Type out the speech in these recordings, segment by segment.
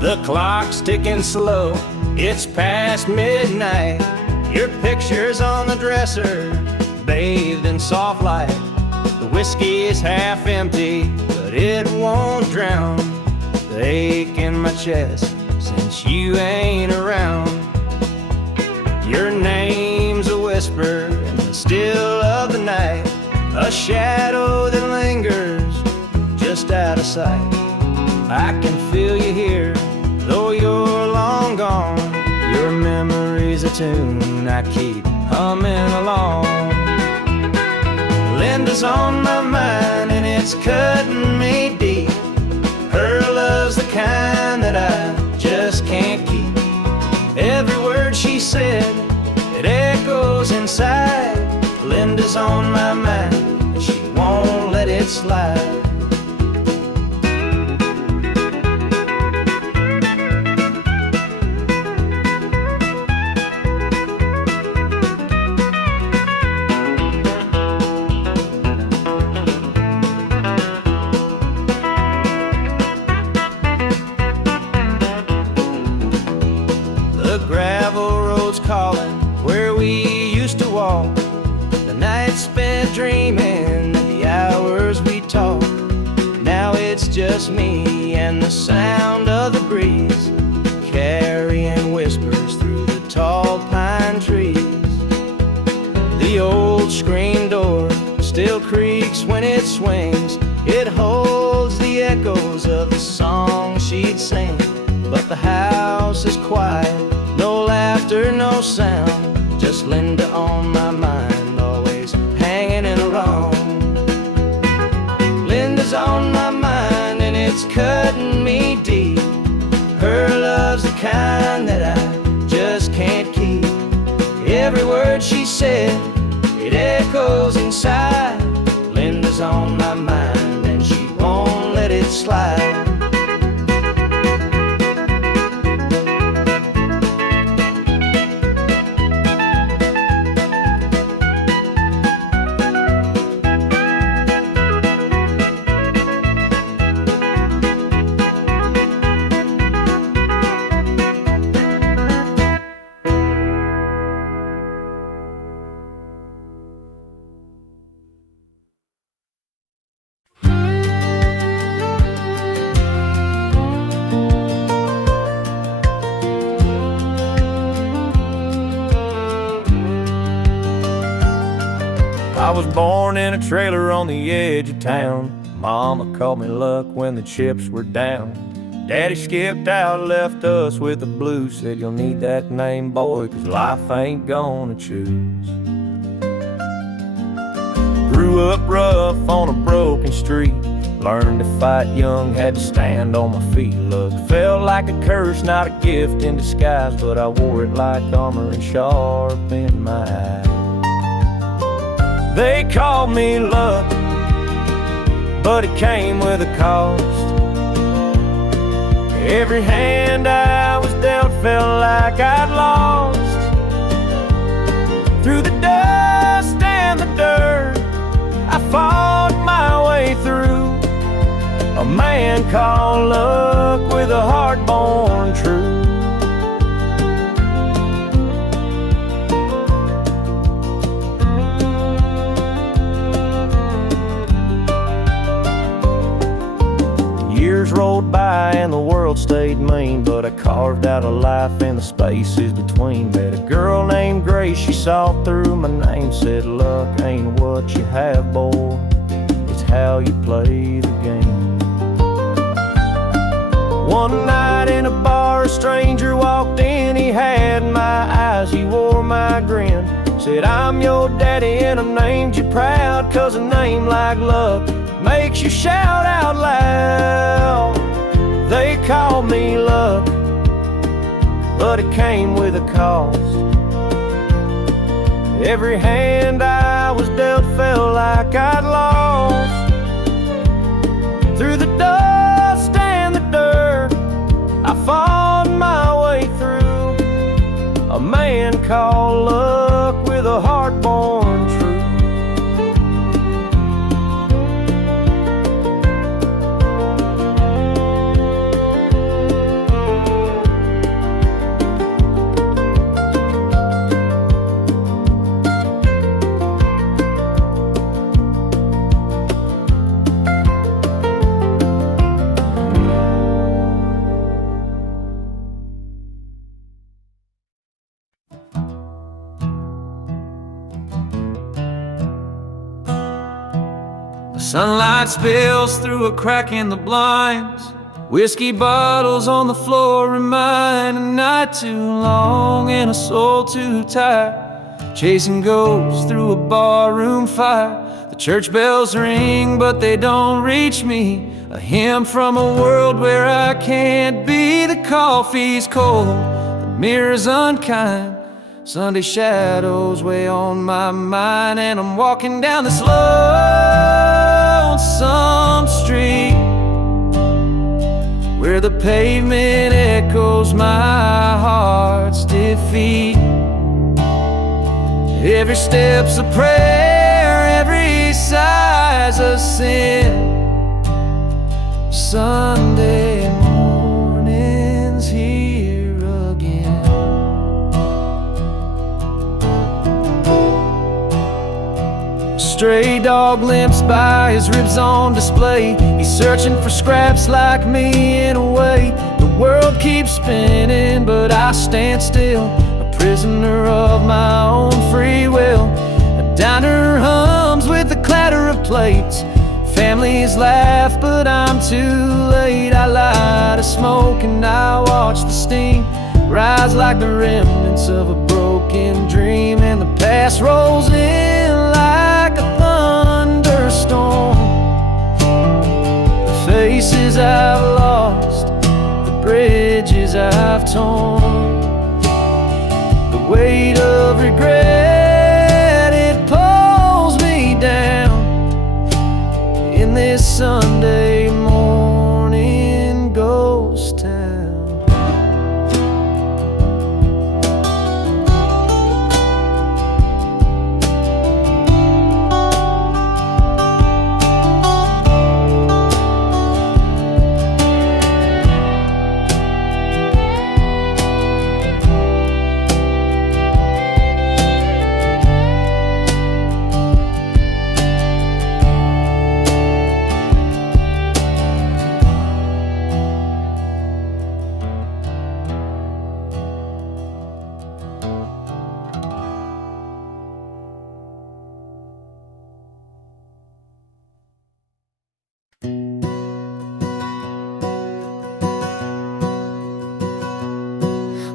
The clock's ticking slow, it's past midnight. Your picture's on the dresser, bathed in soft light. The whiskey is half empty, but it won't drown the ache in my chest since you ain't around. Your name's a whisper in the still of the night, a shadow that lingers just out of sight. I can feel you here, though you're long gone. Your memory's a tune I keep humming along. Linda's on my mind and it's cutting me deep. Her love's the kind that I just can't keep. Every word she said, it echoes inside. Linda's on my mind and she won't let it slide. Calling where we used to walk, the nights spent dreaming, the hours we talked. Now it's just me and the sound of the breeze, carrying whispers through the tall pine trees. The old screen door still creaks when it swings. It holds the echoes of the song she'd sing. But the house is quiet, no laughter, no sound, just Linda on my mind, always hanging in alone. Linda's on my mind and it's cutting me deep. Her love's the kind that I just can't keep. Every word she said, it echoes inside. Linda's on my mind and she won't let it slide. I was born in a trailer on the edge of town. Mama called me luck when the chips were down. Daddy skipped out, left us with the blues. Said you'll need that name, boy, 'cause life ain't gonna choose. Grew up rough on a broken street. Learned to fight young, had to stand on my feet. Luck felt like a curse, not a gift in disguise, but I wore it like armor and sharp in my eye. They called me luck, but it came with a cost. Every hand I was dealt felt like I'd lost. Through the dust and the dirt, I fought my way through. A man called luck with a heart born true. Years rolled by and the world stayed mean, but I carved out a life in the spaces between. Met a girl named Grace, she saw through my name, said luck ain't what you have, boy, it's how you play the game. One night in a bar, a stranger walked in, he had my eyes, he wore my grin. Said, I'm your daddy and I named you proud, 'cause a name like luck makes you shout out loud. They called me luck, but it came with a cost. Every hand I was dealt felt like I'd lost. Through the dust and the dirt, I fought my way through. A man called luck with a heart born true. Sunlight spills through a crack in the blinds. Whiskey bottles on the floor remind a night too long and a soul too tired. Chasing ghosts through a barroom fire. The church bells ring, but they don't reach me. A hymn from a world where I can't be. The coffee's cold, the mirror's unkind. Sunday shadows weigh on my mind, and I'm walking down this lonesome street where the pavement echoes my heart's defeat. Every step's a prayer, every sigh's a sin. Sunday morning's here again. Stray dog limps by, his ribs on display. He's searching for scraps like me in a way. The world keeps spinning, but I stand still, a prisoner of my own free will. A diner hums with the clatter of plates. Families laugh, but I'm too late. I light a smoke and I watch the steam rise like the remnants of a broken dream. And the past rolls in like a thunderstorm. The faces I've lost, the bridges I've torn, the weight of regret, it pulls me down in this Sunday morning ghost town.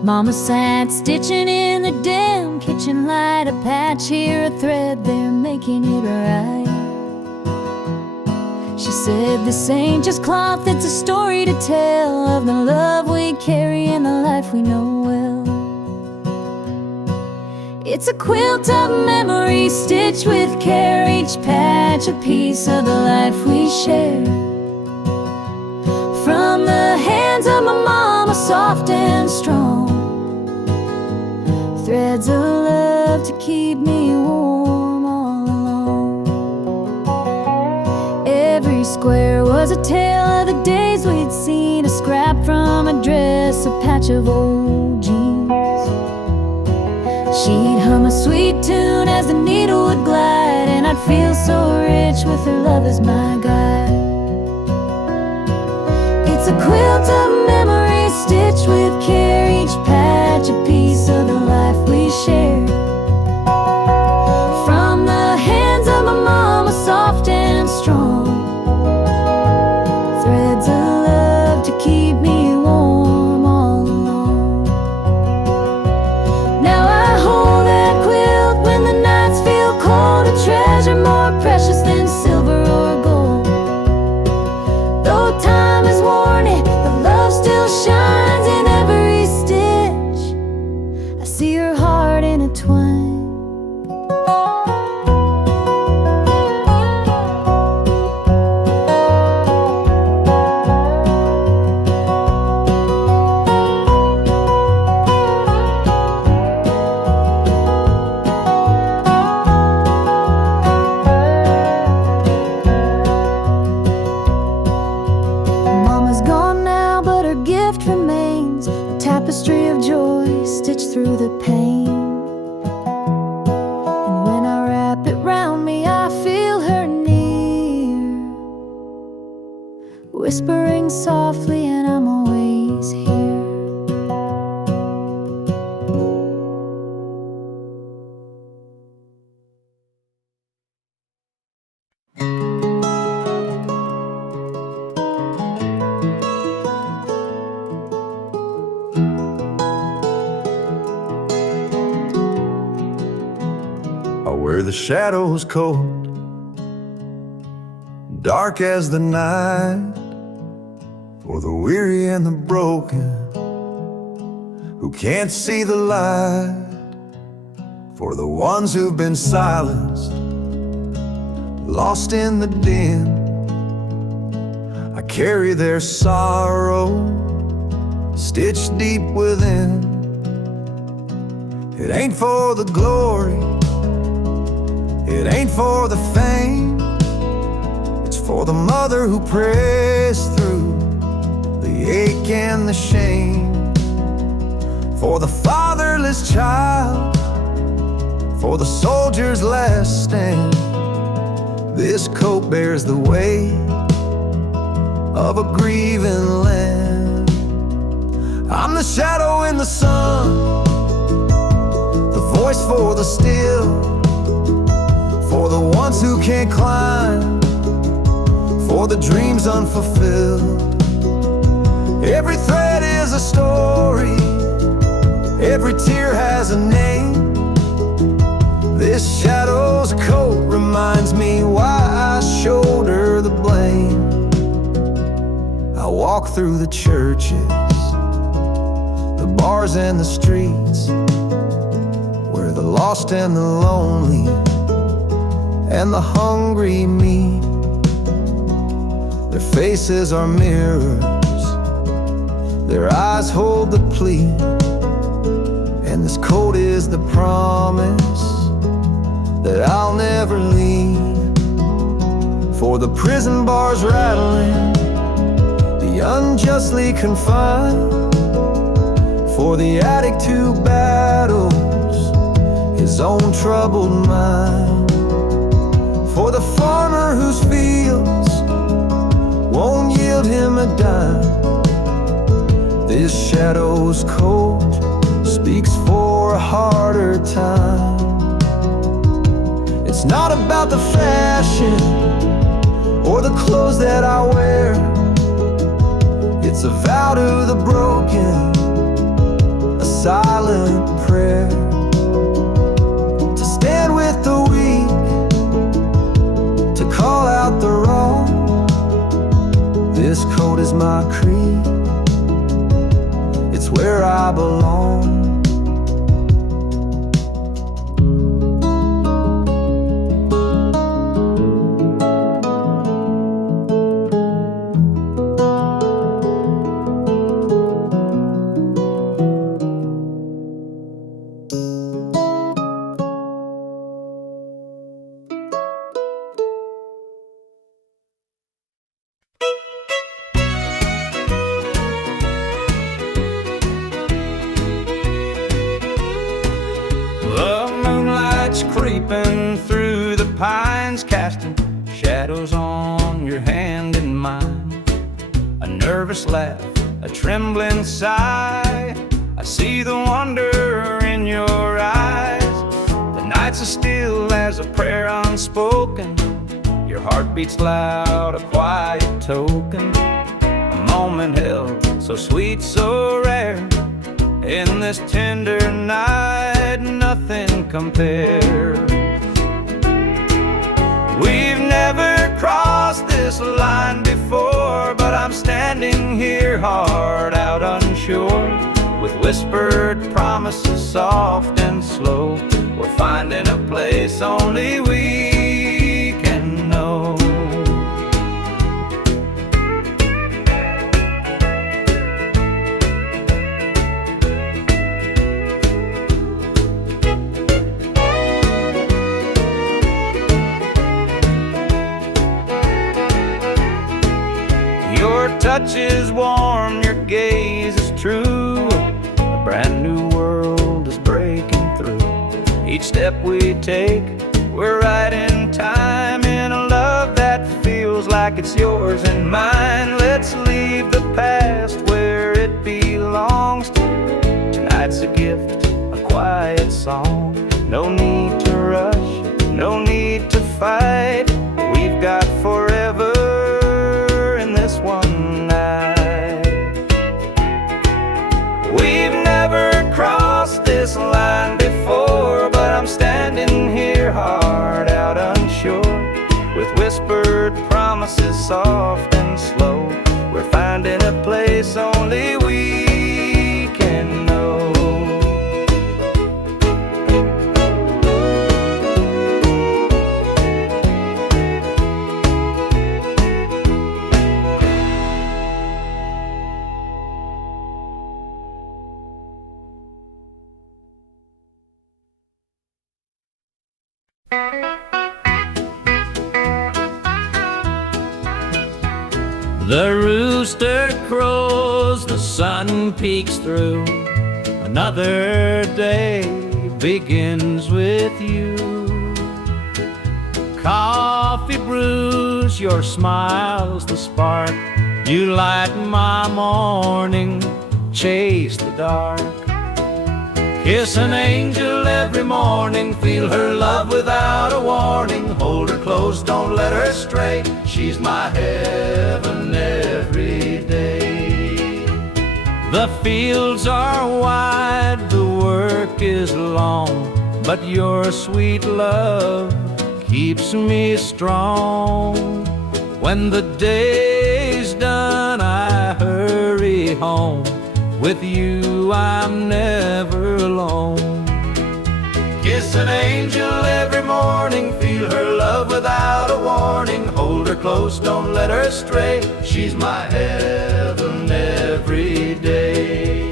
Mama sat stitching in the dim kitchen light, a patch here, a thread there, making it right. She said, this ain't just cloth, it's a story to tell of the love we carry and the life we know well. It's a quilt of memories stitched with care, each patch a piece of the life we share. From the hands of my mama, soft and strong, threads of love to keep me warm all along. Every square was a tale of the days we'd seen, a scrap from a dress, a patch of old jeans. She'd hum a sweet tune as the needle would glide, and I'd feel so rich with her love as my guide. It's a quilt of memories stitched with care, each patch a piece of the life we share. From the hands of my mama, soft and strong, threads of love to keep me warm all along. Now I hold that quilt when the nights feel cold, a treasure more precious than silver or gold. Though time has worn it, the love still shines in every stitch. I see her heart intertwined. Mama's gone now, but her gift remains, a tapestry of joy stitched through the pain. And when I wrap it round me, I feel her near, whispering softly, and I'm always here. the shadows cold, dark as the night, for the weary and the broken who can't see the light, for the ones who've been silenced, lost in the din. I carry their sorrow stitched deep within. It ain't for the glory, it ain't for the fame, it's for the mother who prays through the ache and the shame, for the fatherless child, for the soldier's last stand. This coat bears the weight of a grieving land. I'm the shadow in the sun, the voice for the still, for the ones who can't climb, for the dreams unfulfilled. Every thread is a story, every tear has a name. This shadow's coat reminds me why I shoulder the blame. I walk through the churches, the bars and the streets, where the lost and the lonely and the hungry meet. Their faces are mirrors, their eyes hold the plea, and this coat is the promise that I'll never leave. For the prison bars rattling, the unjustly confined, for the addict who battles his own troubled mind, for the farmer whose fields won't yield him a dime. This shadow's coat speaks for a harder time. It's not about the fashion or the clothes that I wear, it's a vow to the broken, a silent prayer, to stand with the weak, to call out the wrong. This coat is my creed, it's where I belong. Creeping through the pines, casting shadows on your hand and mine. A nervous laugh, a trembling sigh, I see the wonder in your eyes. The nights are still as a prayer unspoken, your heart beats loud, a quiet token. A moment held, so sweet, so rare, in this tender night, nothing compares. We've never crossed this line before, but I'm standing here hard out unsure, with whispered promises soft and slow. We're finding a place only we can know. Your touch is warm, your gaze is true, a brand new world is breaking through. Each step we take, we're right in time, in a love that feels like it's yours and mine. Let's leave the past where it belongs. Tonight's a gift, a quiet song. No need to rush, no need to fight. We've got forever in this one night. We've never crossed this line before, but I'm standing here hard bluebird promises soft and slow. We're finding a place only we can know. The rooster crows, the sun peeks through. Another day begins with you. Coffee brews, your smile's the spark. You light my morning, chase the dark. Kiss an angel every morning, feel her love without a warning. Hold her close, don't let her stray. She's my heaven every day. The fields are wide, the work is long, but your sweet love keeps me strong. When the day's done, I hurry home. With you I'm never alone. Kiss an angel every morning, feel her love without a warning. Hold her close, don't let her stray. She's my heaven every day.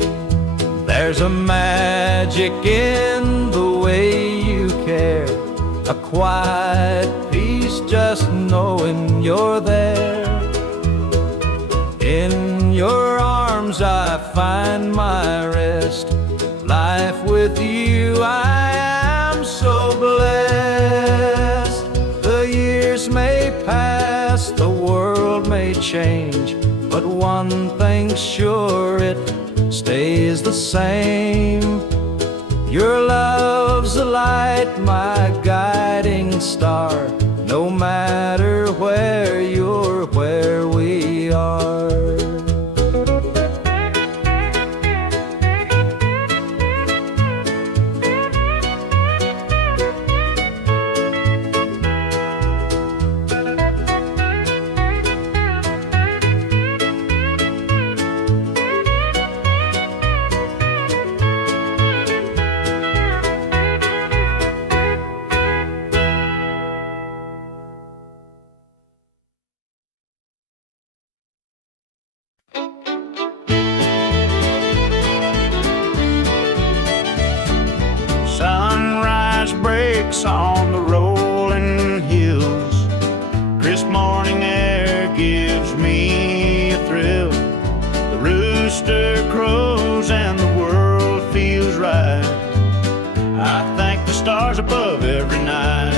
There's a magic in the way you care, a quiet peace just knowing you're there. In your arms I find my rest. Life with you I am so blessed. The years may pass, the world may change, but one thing's sure, it stays the same. Your love's a light, my guiding star. No matter where you're, where we are. Sunrise breaks on the rolling hills. Crisp morning air gives me a thrill. The rooster crows and the world feels right. I thank the stars above every night.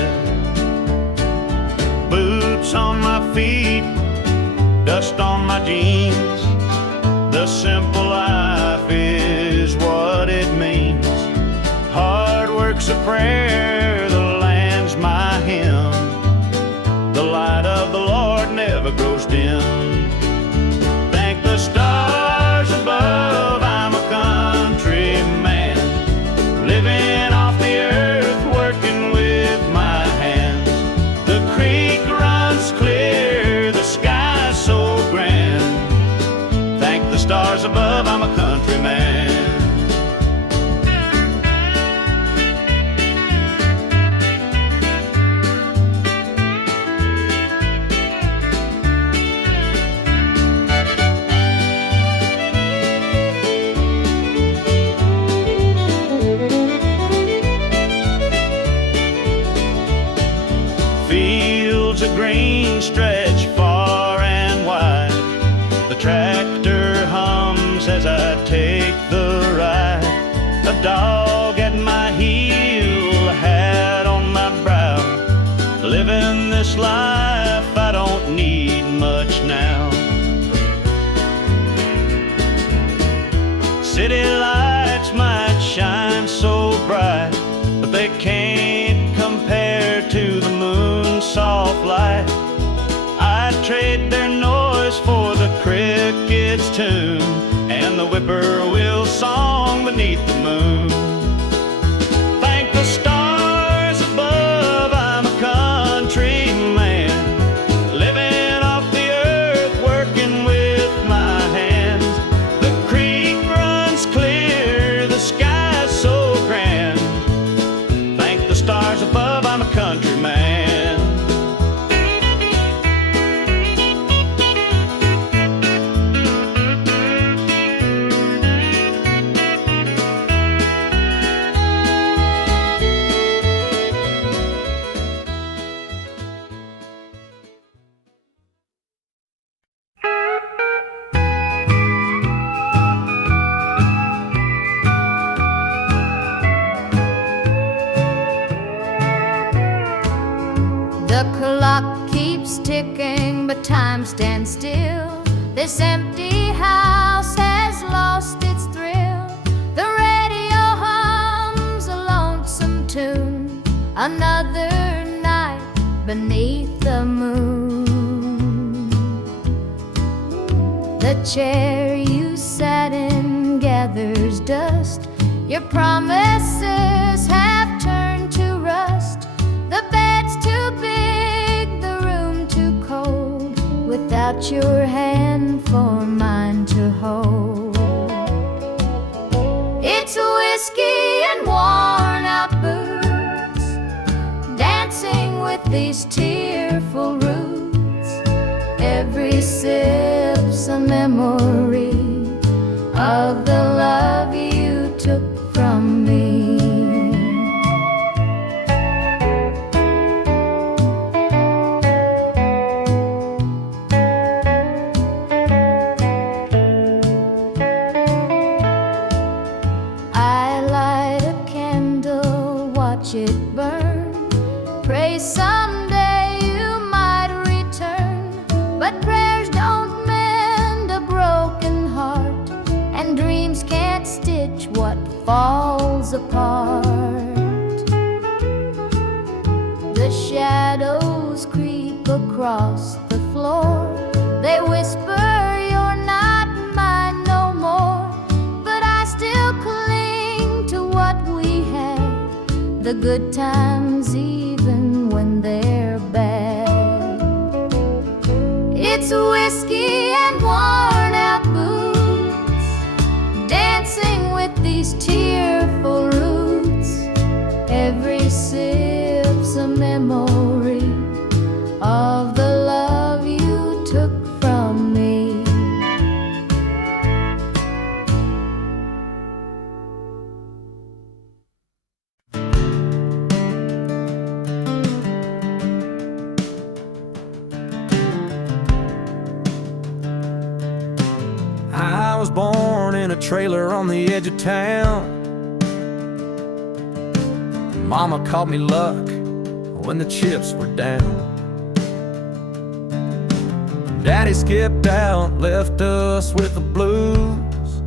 Boots on my feet, dust on my jeans. The simple life is what it means. Hard work's a prayer, the land's my hymn. The light of the Lord never grows dim. Thank the stars above, I'm a country man, living off the earth, working with my hands. The creek runs clear, the sky's so grand. Thank the stars above, I'm a country man. Fields of green stretch far and wide. The tractor hums as I take the ride. A dog at my heel, a hat on my brow. Living this life, I don't need much now. City lights might shine so bright, but they can't compare to the moon's soft light. I'd trade their noise for the cricket's tune and the whippoorwill song beneath the moon. Thank the stars above, I'm a country man, keeps ticking, but time stands still. This empty house has lost its thrill. The radio hums a lonesome tune. Another night beneath the moon. The chair you sat in gathers dust. Your promises have turned to rust. The bed's too big, the room too cold, without your hand for mine to hold. It's whiskey and worn out boots, dancing with these tearful roots. Every sip's a memory of the love you took from me. I light a candle, watch it burn, pray someday you might return. But prayers don't mend a broken heart, and dreams can't stitch what falls apart. The shadows creep across the floor. They whisper you're not mine no more, but I still cling to what we had, the good times even when they're bad. It's whiskey and worn out boots, dancing with these tearful roots. Every sip's a memory of the love you took from me. I was born in a trailer on the edge of town. Mama called me luck when the chips were down. Daddy skipped out, left us with the blues.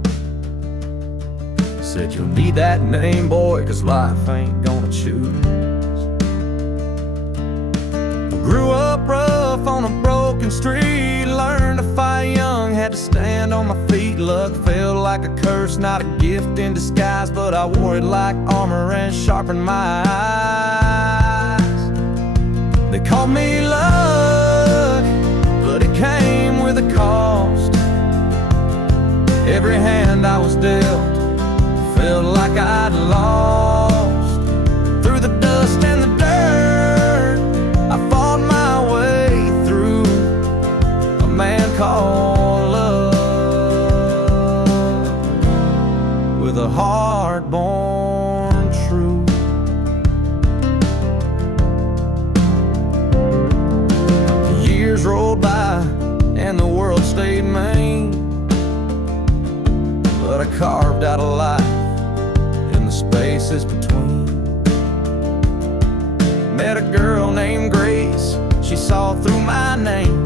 Said you'll need that name, boy, 'cause life ain't gonna choose. Grew up rough on a broken street, learned to fight young, had to stand on my feet. Luck felt like a curse, not a gift in disguise, but I wore it like armor and sharpened my eyes. They called me luck, but it came with a cost. Every hand I was dealt felt like I'd lost. Through the dust and the dirt, I fought my way through. A man called love, with a heart born true. The years rolled by and the world stayed mean, but I carved out a life in the spaces between. Met a girl named Grace, she saw through my name.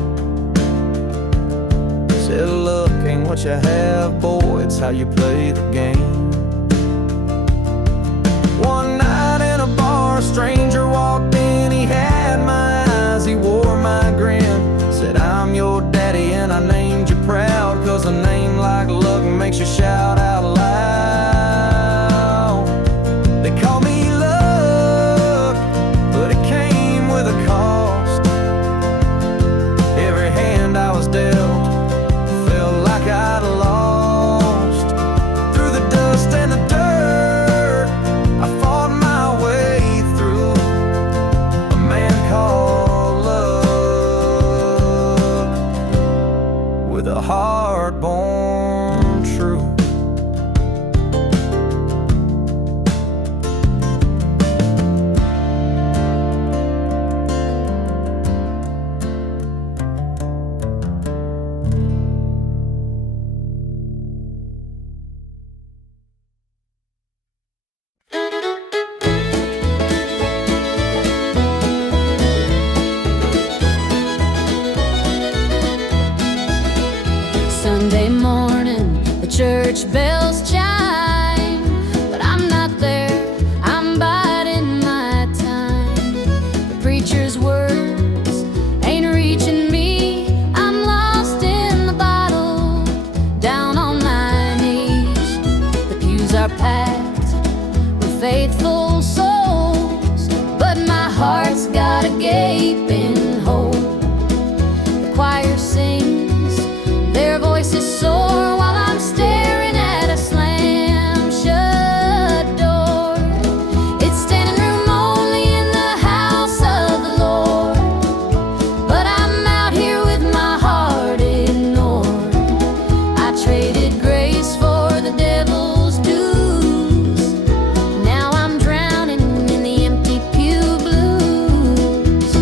Said, look, ain't what you have, boy, it's how you play the game. One night in a bar, a stranger walked in, he had my eyes, he wore my grin. Said, I'm your daddy and I named you proud, 'cause a name like luck makes you shout out loud. They call me luck, but it came with a cost. Every hand I was dealt felt like I'd lost. Through the dust and the dirt, I fought my way through. A man called love, with a heart born true. Sunday morning, the church bells chime, but I'm not there, I'm biding my time. The preacher's words ain't reaching me, I'm lost in the bottle, down on my knees. The pews are packed with faithful souls, but my heart's got a gaping hole. The choir sings, their voices soar, while I'm staring at a slam-shut door. It's standing room only in the house of the Lord, but I'm out here with my heart ignored. I traded grace for the devil's dues. Now I'm drowning in the empty pew blues.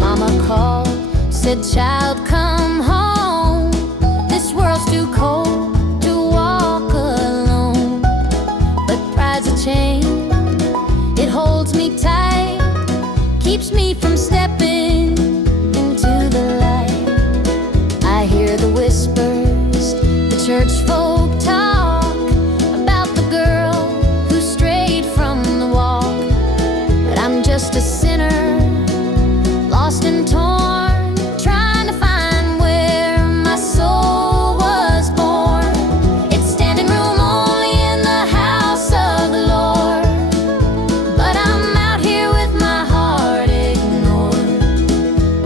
Mama called, said, "Child, come home. This world's too cold to walk alone." But pride's a chain, it holds me tight, keeps me from stepping into the light. I hear the whispers, the church folk talk about the girl who strayed from the walk. But I'm just a sinner, lost and torn, trying to find where my soul was born. It's standing room only in the house of the Lord, but I'm out here with my heart ignored.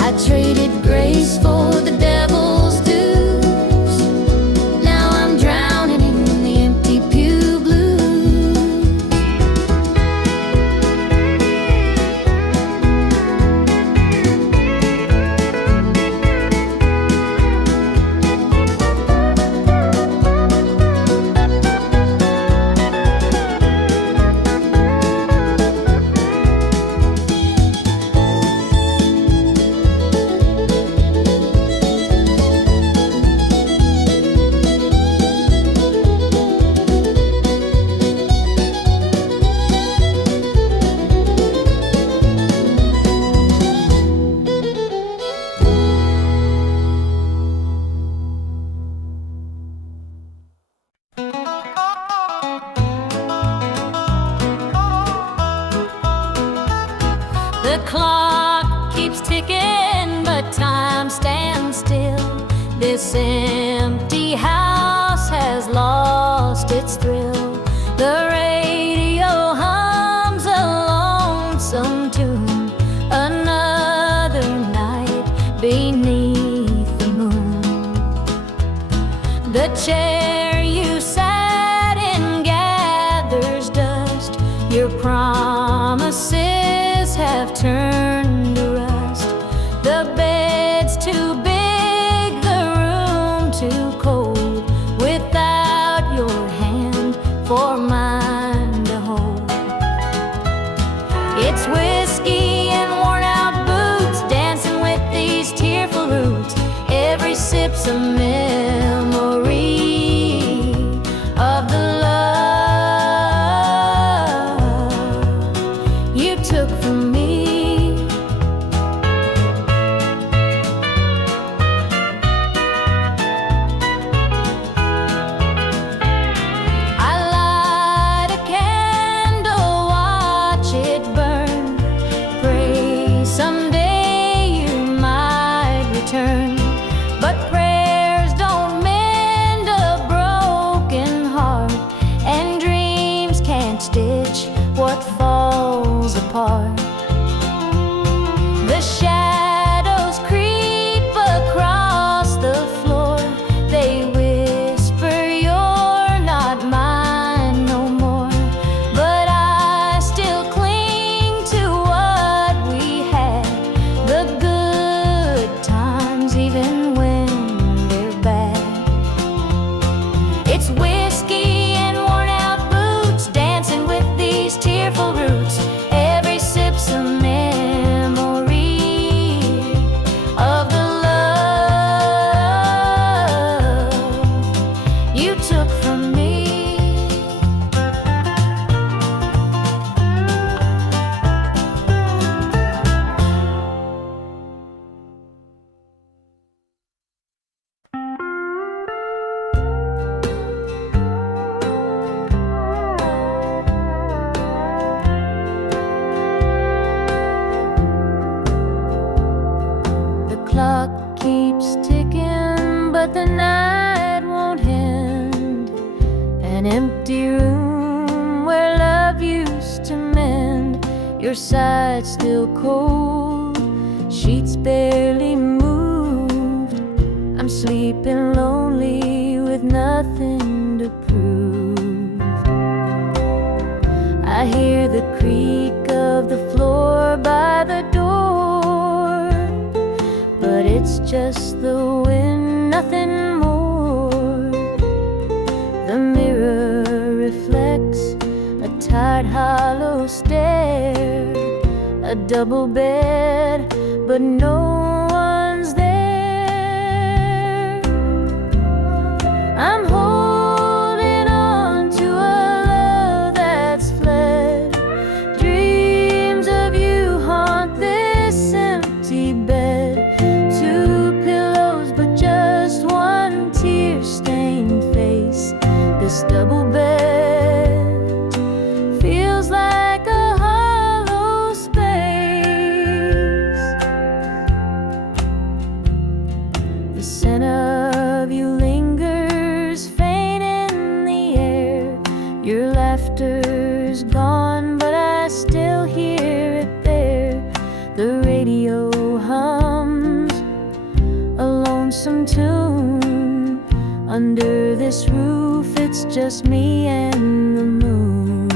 I traded grace for the devil's dues. Now I'm drowning in the empty pew blues. The clock keeps ticking, but time stands still. This empty house has lost its thrill. The radio hums a lonesome tune, another night beneath the moon. The chair you sat in gathers dust, your promises have turned to rust. The bed's too big, the room too cold, without your hand for mine to hold. It's whiskey and worn out boots, dancing with these tearful roots. Every sip's a memory of the love you took from me. I light a candle, watch it burn, pray someday you might return. But prayers don't mend a broken heart, and dreams can't stitch what falls apart. The shadows creep across the floor, they whisper you're not mine no more. But I still cling to what we had, the good times even when they're bad. It's whiskey and worn out boots, dancing with these tearful roots. Every sip empty room where love used to mend. Your side still cold, sheets barely moved. I'm sleeping lonely with nothing to prove. I hear the creak of the floor by the door, but it's just the wind, nothing more. The mirror reflects a tired, hollow stare, a double bed, but no one's there. I'm holding on to a love that's fled. Dreams of you haunt this empty bed. Two pillows, but just one tear-stained face. This double bed feels like a hollow space. The scent of you lingers faint in the air. Your laughter's gone, but I still hear it there. The radio hums a lonesome tune. Under this roof, it's just me and the moon.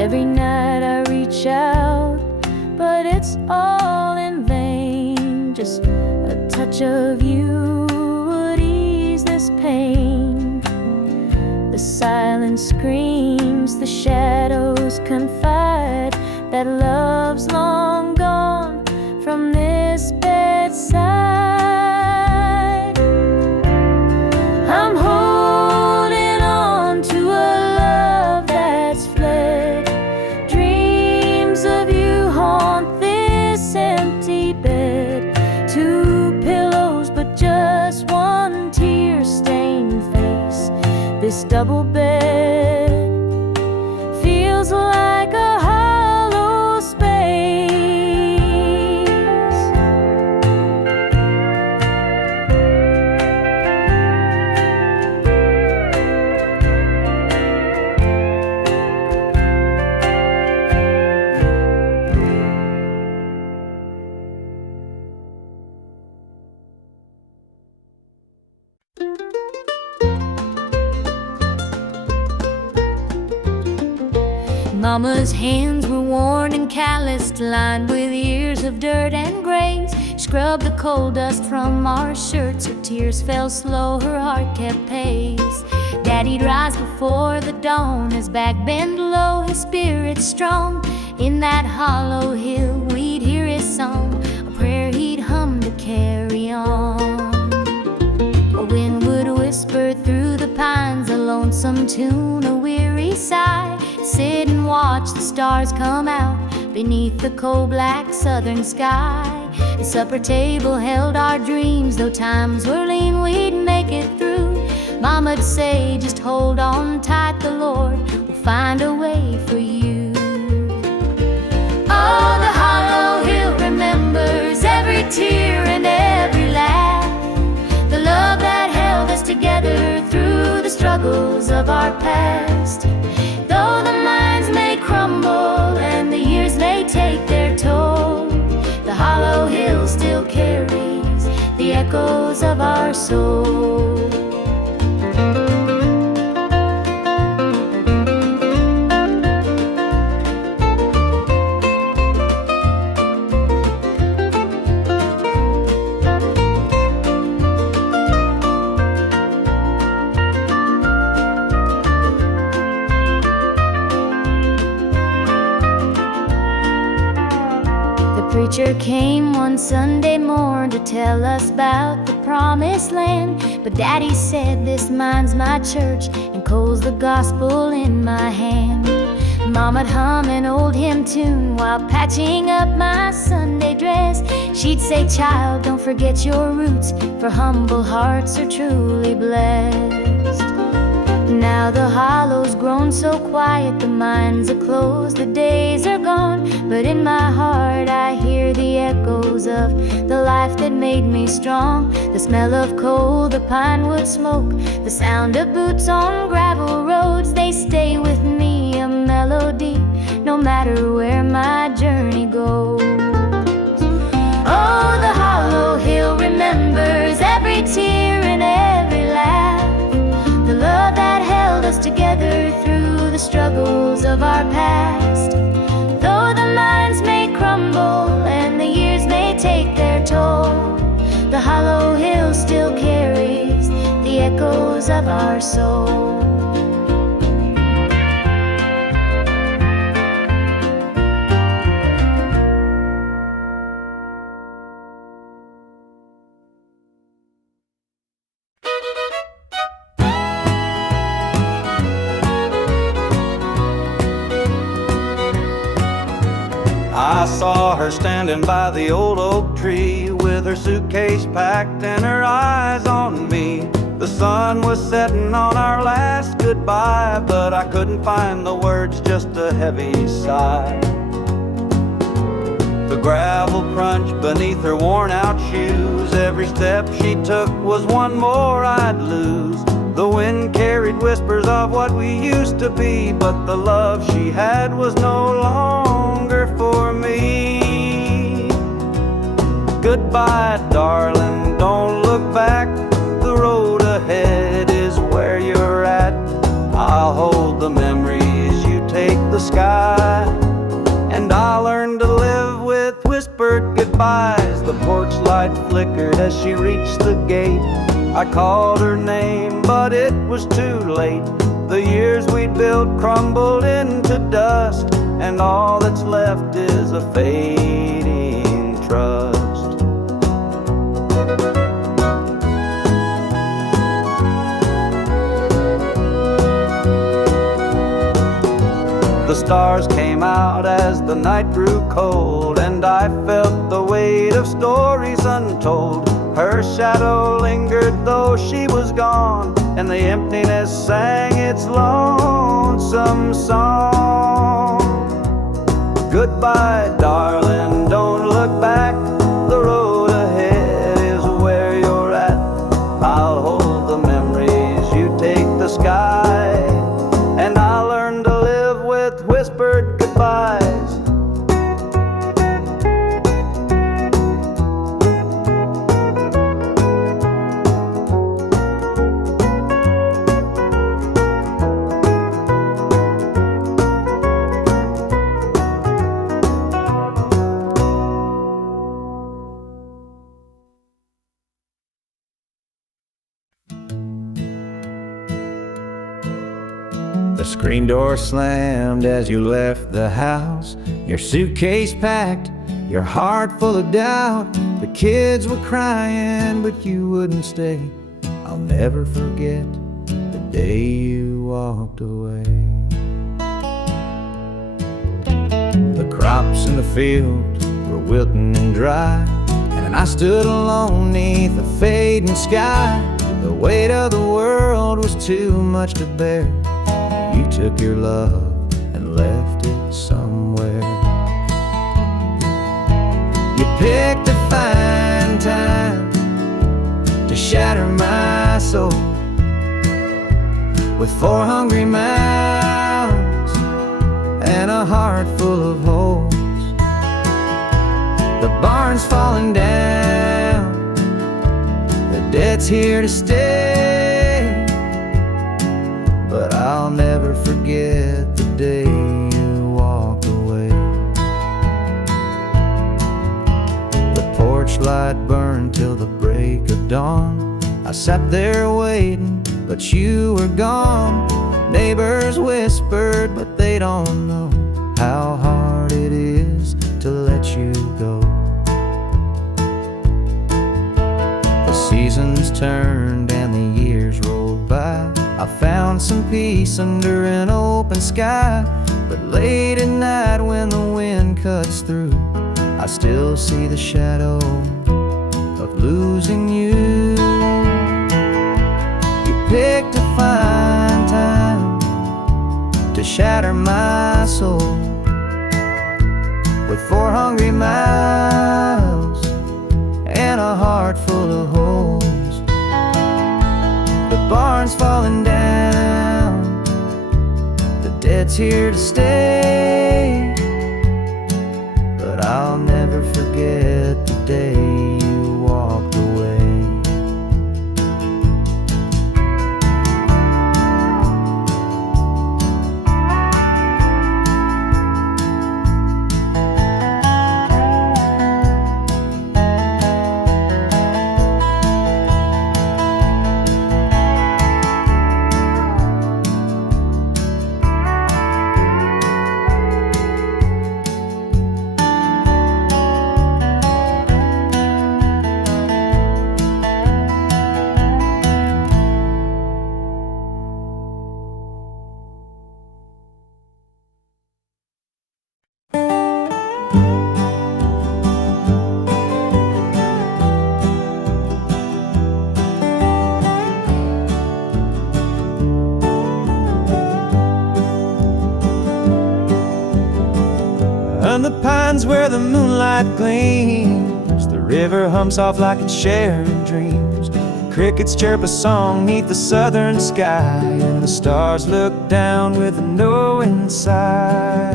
Every night I reach out, but it's all in vain. Just a touch of you would ease this pain. The silence screams, the shadows confide that love's long gone from this bedside. I'm holding on to a love that's fled. Dreams of you haunt this empty bed. Two pillows, but just one tear-stained face. This double bed feels like a hollow space. Mama's hands were worn and calloused, lined with years of dirt and grace. Scrubbed the coal dust from our shirts. Her tears fell slow, her heart kept pace. Daddy'd rise before the dawn, his back bent low, his spirit strong. In that hollow hill we'd hear his song, a prayer he'd hum to carry on. A wind would whisper through the pines, a lonesome tune, a weary sigh. Sit and watch the stars come out beneath the coal-black southern sky. The supper table held our dreams, though times were lean, we'd make it through. Mama'd say, just hold on tight, the Lord will find a way for you. Oh, the hollow hill remembers every tear and every laugh, the love that held us together through the struggles of our past. Though the minds may crumble and the years may take their toll, the hollow hill still carries the echoes of our soul. The preacher came one Sunday morn to tell us about the promised land. But Daddy said, this mine's my church, and coal's the gospel in my hand. Mama'd hum an old hymn tune while patching up my Sunday dress. She'd say, child, don't forget your roots, for humble hearts are truly blessed. Now Now the hollow's grown so quiet, the mines are closed, the days are gone. But in my heart I hear the echoes of the life that made me strong. The smell of coal, the pine wood smoke, the sound of boots on gravel roads, they stay with me, a melody, no matter where my journey goes. Oh, the hollow hill remembers every tear and every laugh, the love that held us together through the struggles of our past. Though the mines may crumble and the years may take their toll, the hollow hill still carries the echoes of our soul. I saw her standing by the old oak tree with her suitcase packed and her eyes on me. The sun was setting on our last goodbye, but I couldn't find the words, just a heavy sigh. The gravel crunched beneath her worn out shoes, every step she took was one more I'd lose. The wind carried whispers of what we used to be, but the love she had was no longer for me. Goodbye, darling, don't look back. The road ahead is where you're at. I'll hold the memories, you take the sky, and I'll learn to live with whispered goodbyes. The porch light flickered as she reached the gate. I called her name, but it was too late. The years we'd built crumbled into dust, and all that's left is a fading trust. The stars came out as the night grew cold, and I felt the weight of stories untold. Her shadow lingered though she was gone, and the emptiness sang its lonesome song. Goodbye, darling, don't look back. The road ahead is where you're at. I'll hold the memories, you take the sky, and I'll learn to live with whispered goodbyes. The screen door slammed as you left the house, your suitcase packed, your heart full of doubt. The kids were crying, but you wouldn't stay. I'll never forget the day you walked away. The crops in the field were wilting and dry, and I stood alone neath the fading sky. The weight of the world was too much to bear. You took your love and left it somewhere. You picked a fine time to shatter my soul with 4 hungry mouths and a heart full of holes. The barn's falling down, the debt's here to stay, but I'll never forget the day you walked away. The porch light burned till the break of dawn. I sat there waiting, but you were gone. Neighbors whispered, but they don't know how hard it is to let you go. The seasons turned and the years rolled by. I found some peace under an open sky, but late at night when the wind cuts through, I still see the shadow of losing you. You picked a fine time to shatter my soul. With 4 hungry mouths and a heart full of holes, the barn's falling down, the dead's here to stay. But I'll never forget the day you walked away. On the pines where the moonlight gleams, the river hums off like it's sharing dreams. Crickets chirp a song neath the southern sky, and the stars look down with a knowing sigh.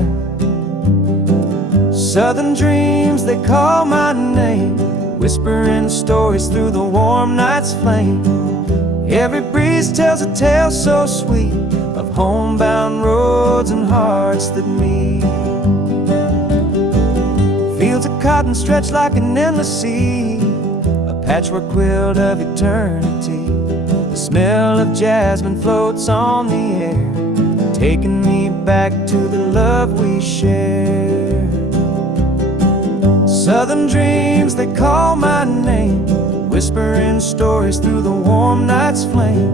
Southern dreams, they call my name, whispering stories through the warm night's flame. Every breeze tells a tale so sweet of homebound roads and hearts that meet. Fields of cotton stretch like an endless sea, a patchwork quilt of eternity. The smell of jasmine floats on the air, taking me back to the love we shared. Southern dreams, they call my name, whispering stories through the warm night's flame.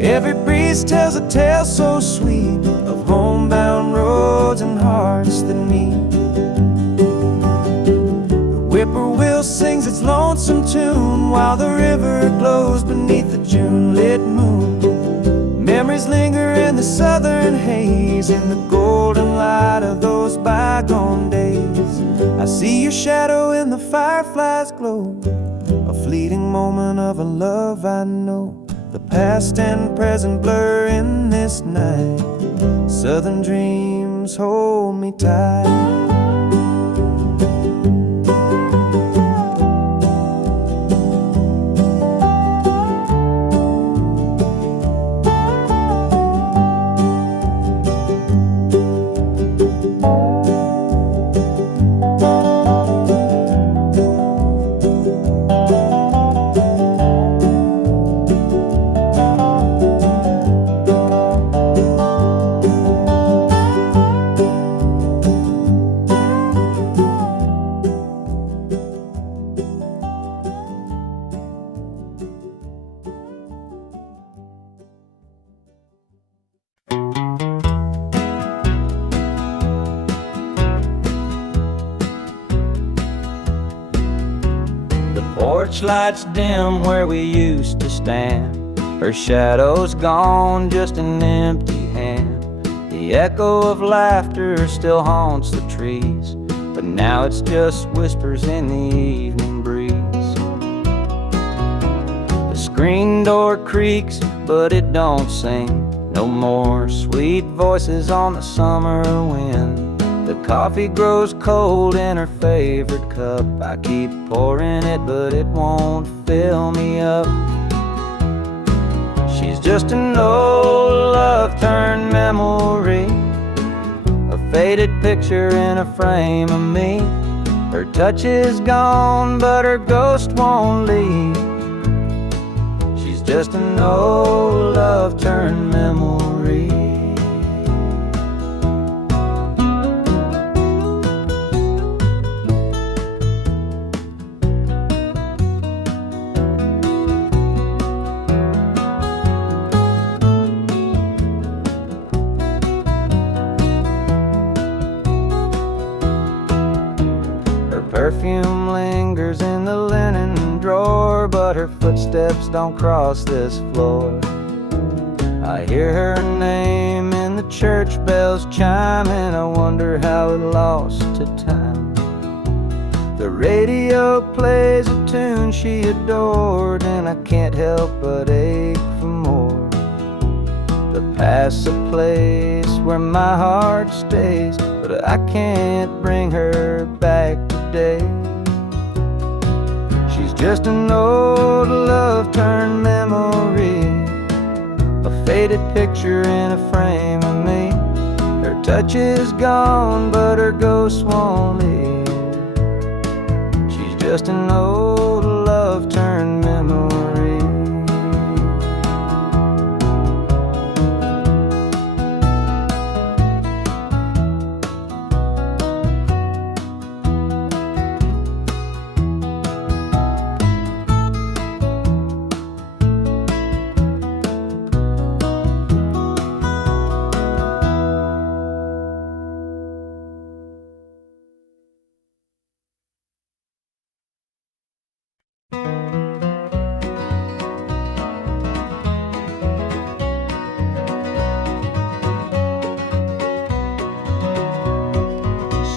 Every breeze tells a tale so sweet of homebound roads and hearts that meet. Whippoorwill sings its lonesome tune while the river glows beneath the June-lit moon. Memories linger in the southern haze, in the golden light of those bygone days. I see your shadow in the firefly's glow, a fleeting moment of a love I know. The past and present blur in this night. Southern dreams hold me tight. Porch lights dim where we used to stand, her shadow's gone, just an empty hand. The echo of laughter still haunts the trees, but now it's just whispers in the evening breeze. The screen door creaks, but it don't sing. No more sweet voices on the summer wind. The coffee grows cold in her favorite cup. I keep pouring it, but it won't fill me up. She's just an old love turned memory, a faded picture in a frame of me. Her touch is gone, but her ghost won't leave. She's just an old love turned memory. Perfume lingers in the linen drawer, but her footsteps don't cross this floor. I hear her name in and the church bells chiming. I wonder how it lost to time. The radio plays a tune she adored, and I can't help but ache for more. The past's a place where my heart stays, but I can't bring her back today. She's just an old love-turned memory, a faded picture in a frame of me. Her touch is gone, but her ghost won't leave. She's just an old love-turned memory.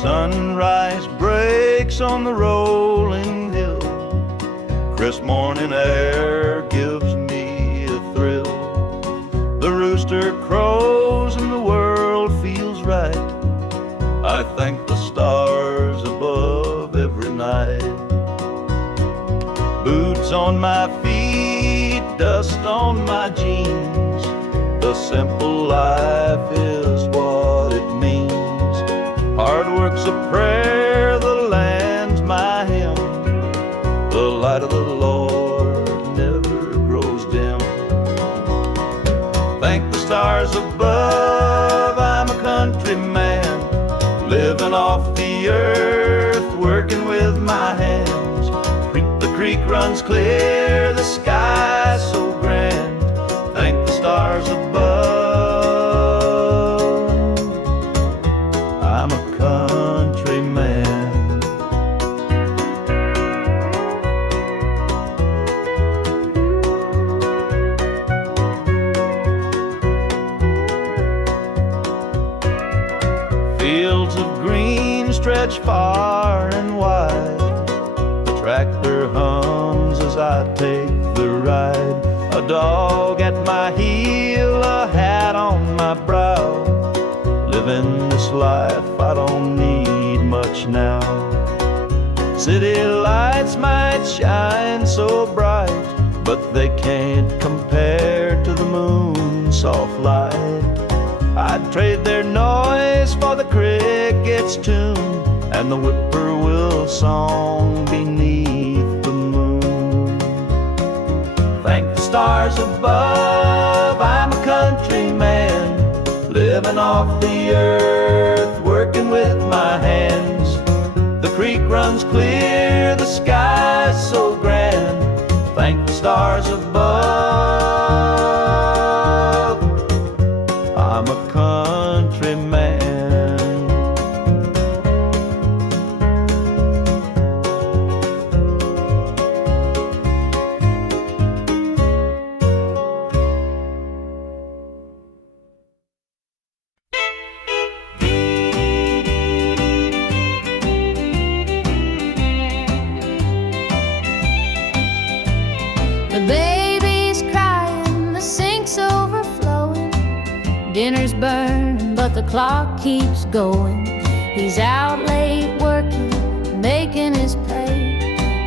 Sunrise breaks on the rolling hill. Crisp morning air gives me a thrill. The rooster crows and the world feels right. I thank the stars above every night. Boots on my feet, dust on my jeans. The simple life is what it means. Hard work's a prayer, the land's my hymn. The light of the Lord never grows dim. Thank the stars above, I'm a country man, living off the earth, working with my hands. The creek runs clear, the sky's so grand. Thank the stars above, I'm a country man. Fields of green stretch far and wide. The tractor hums as I take the ride. A dog at my heel, a hat on my brow. Living this life, I don't need much now. City lights might shine so bright, but they can't compare to the moon's soft light. I'd trade their noise for the cricket's tune and the whippoorwill song beneath the moon. Thank the stars above, I'm a country man, living off the earth, working with my hands. The creek runs clear, the sky's so grand. Thank the stars above, I'm a country man. The baby's crying, the sink's overflowing. Dinner's burning, but the clock keeps going. He's out late working, making his pay,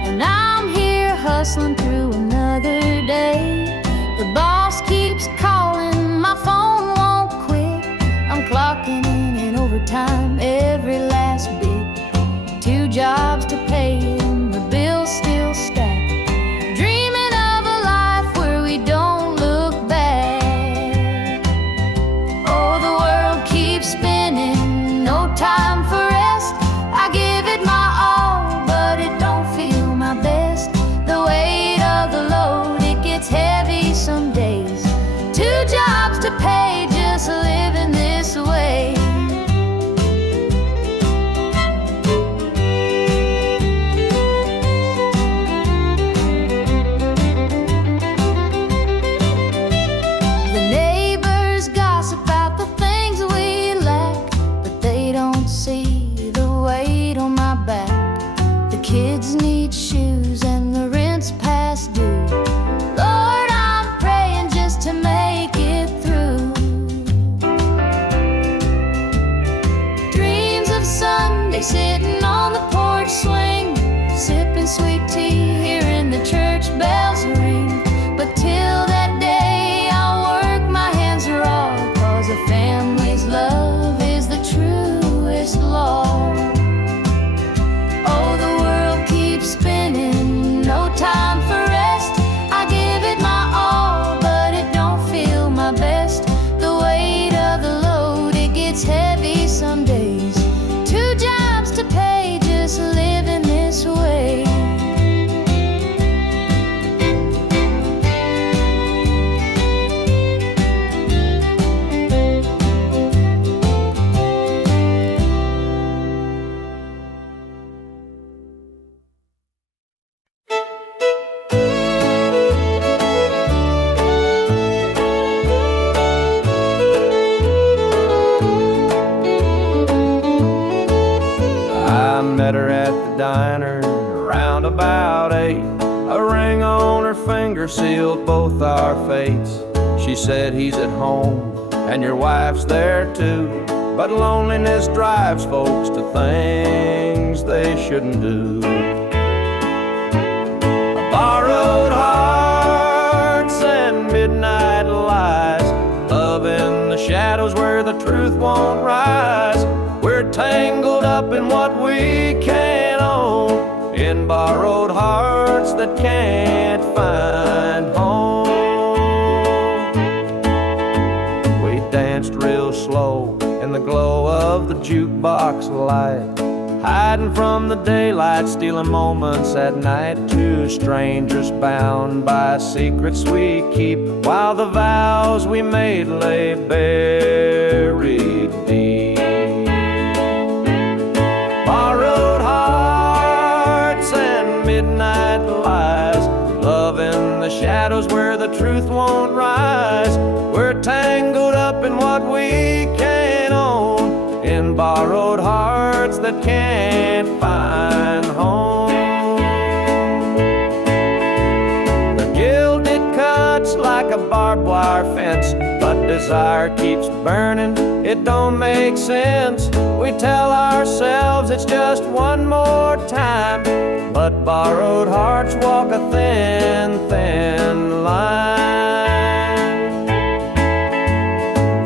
and I'm here hustling through another day. The boss keeps calling, my phone won't quit. I'm clocking in overtime every last bit. 2 jobs to pay and the bills still stack. Dreaming of a life where we don't look back. Oh, the world keeps spinning, no time for rest. I give it my all, but it don't feel my best. The weight of the load, it gets heavy some days. 2 jobs to pay day, sitting on the porch swing, sipping sweet tea, hearing the church bells ring. But till that day, I'll work my hands raw, 'cause a family's love is the truest law. Oh, the world keeps spinning, no time for rest. I give it my all, but it don't feel my best. The weight of the load, it gets heavy some days. 2 jobs to pay, just living this way. I met her at the diner around about 8. A ring on her finger sealed both our fates. She said he's at home and your wife's there too, but loneliness drives folks to things they shouldn't do. Borrowed hearts and midnight lies, love in the shadows where the truth won't rise. We're tangled up in what we can't own, in borrowed hearts that can't find home. We danced real slow in the glow of the jukebox light, hiding from the daylight, stealing moments at night. 2 strangers bound by secrets we keep, while the vows we made lay buried deep. Borrowed hearts and midnight lies, love in the shadows where the truth won't rise. We're tangled up in what we can't own, in borrowed hearts that can't find home. The gilded cuts like a barbed wire fence, but desire keeps burning, it don't make sense. We tell ourselves it's just one more time, but borrowed hearts walk a thin, thin line.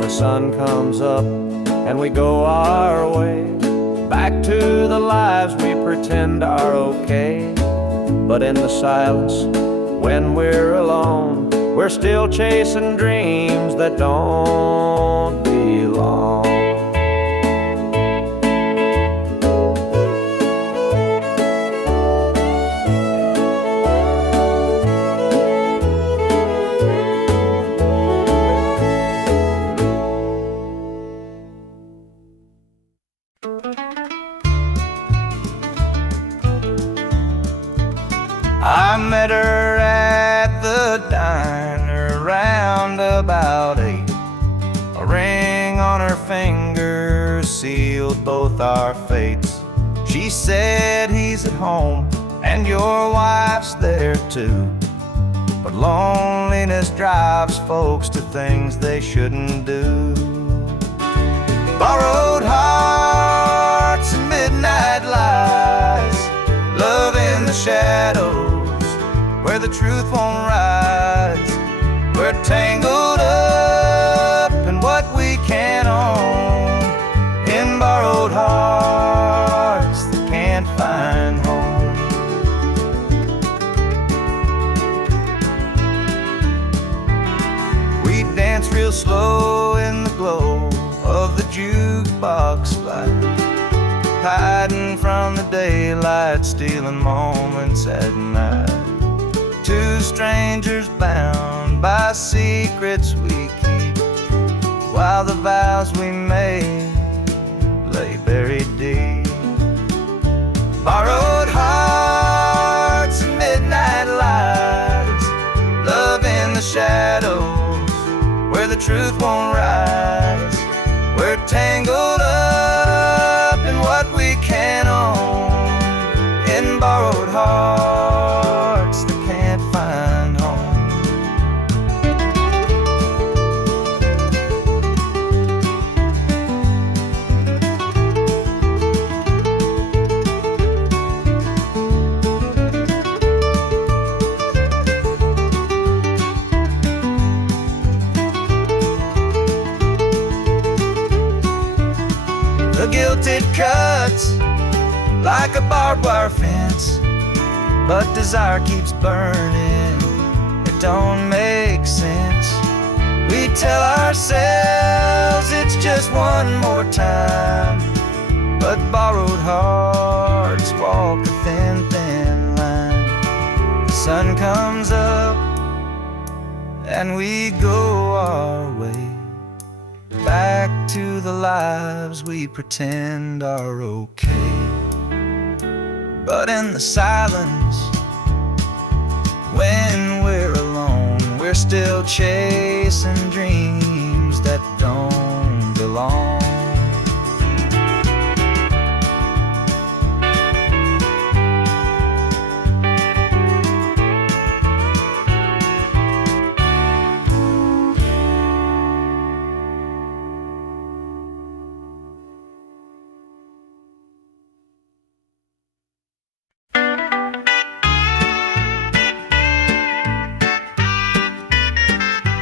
The sun comes up and we go our way, back to the lives we pretend are okay. But in the silence, when we're alone, we're still chasing dreams that don't belong. I met her at the diner round about 8. A ring on her finger sealed both our fates. She said he's at home and your wife's there too, but loneliness drives folks to things they shouldn't do. Borrowed hearts and midnight lies, love in the shadows where the truth won't rise. We're tangled up in what we can't own, in borrowed hearts that can't find home. We dance real slow in the glow of the jukebox light, hiding from the daylight, stealing moments at night. 2 strangers bound by secrets we keep, while the vows we made lay buried deep. Borrowed hearts and midnight lights, love in the shadows where the truth won't rise. We're tangled up in what we can't own, in borrowed hearts that can't find home. guilt it cuts like a barbed wire fence, but desire keeps burning. It don't make sense. We tell ourselves it's just one more time, but borrowed hearts walk a thin, thin line. The sun comes up and we go our way, back to the lives we pretend are okay. But in the silence, when we're alone, we're still chasing dreams that don't belong.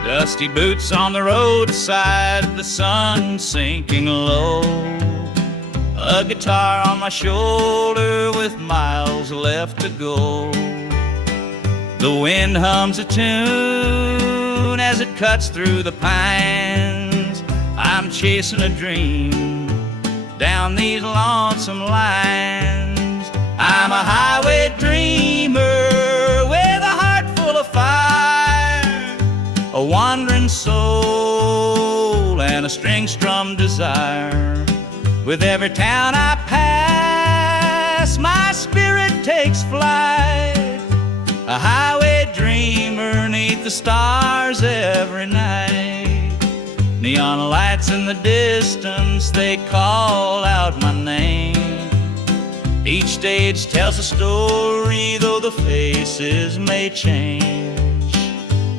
Dusty boots on the roadside, the sun sinking low. A guitar on my shoulder with miles left to go. The wind hums a tune as it cuts through the pines. I'm chasing a dream down these lonesome lines. I'm a highway dreamer with a heart full of fire, a wandering soul and a string-strummed desire. With every town I pass, my spirit takes flight, a highway dreamer 'neath the stars every night. Neon lights in the distance, they call out my name. Each stage tells a story, though the faces may change.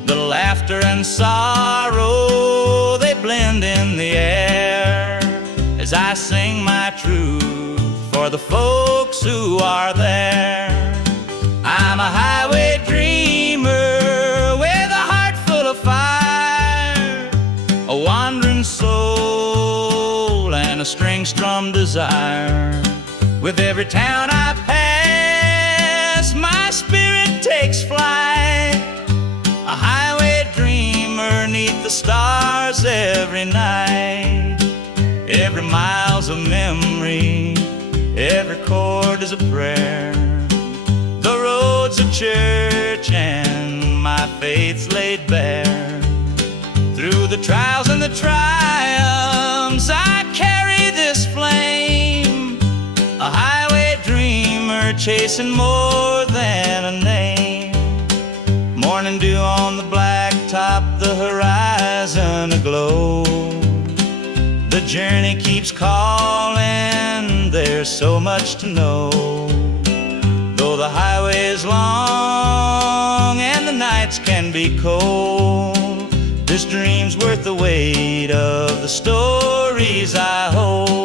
The laughter and sorrow, they blend in the air as I sing my truth for the folks who are there. I'm a highway dreamer with a heart full of fire, a wandering soul and a string-strummed desire. With every town I pass, my spirit takes flight, a highway dreamer 'neath the stars every night. Every mile's a memory, every chord is a prayer. The road's a church and my faith's laid bare. Through the trials and the triumphs, I carry this flame, a highway dreamer chasing more than a name. Morning dew on the blacktop, the horizon aglow. The journey keeps calling, there's so much to know. Though the highway is long and the nights can be cold, this dream's worth the weight of the stories I hold.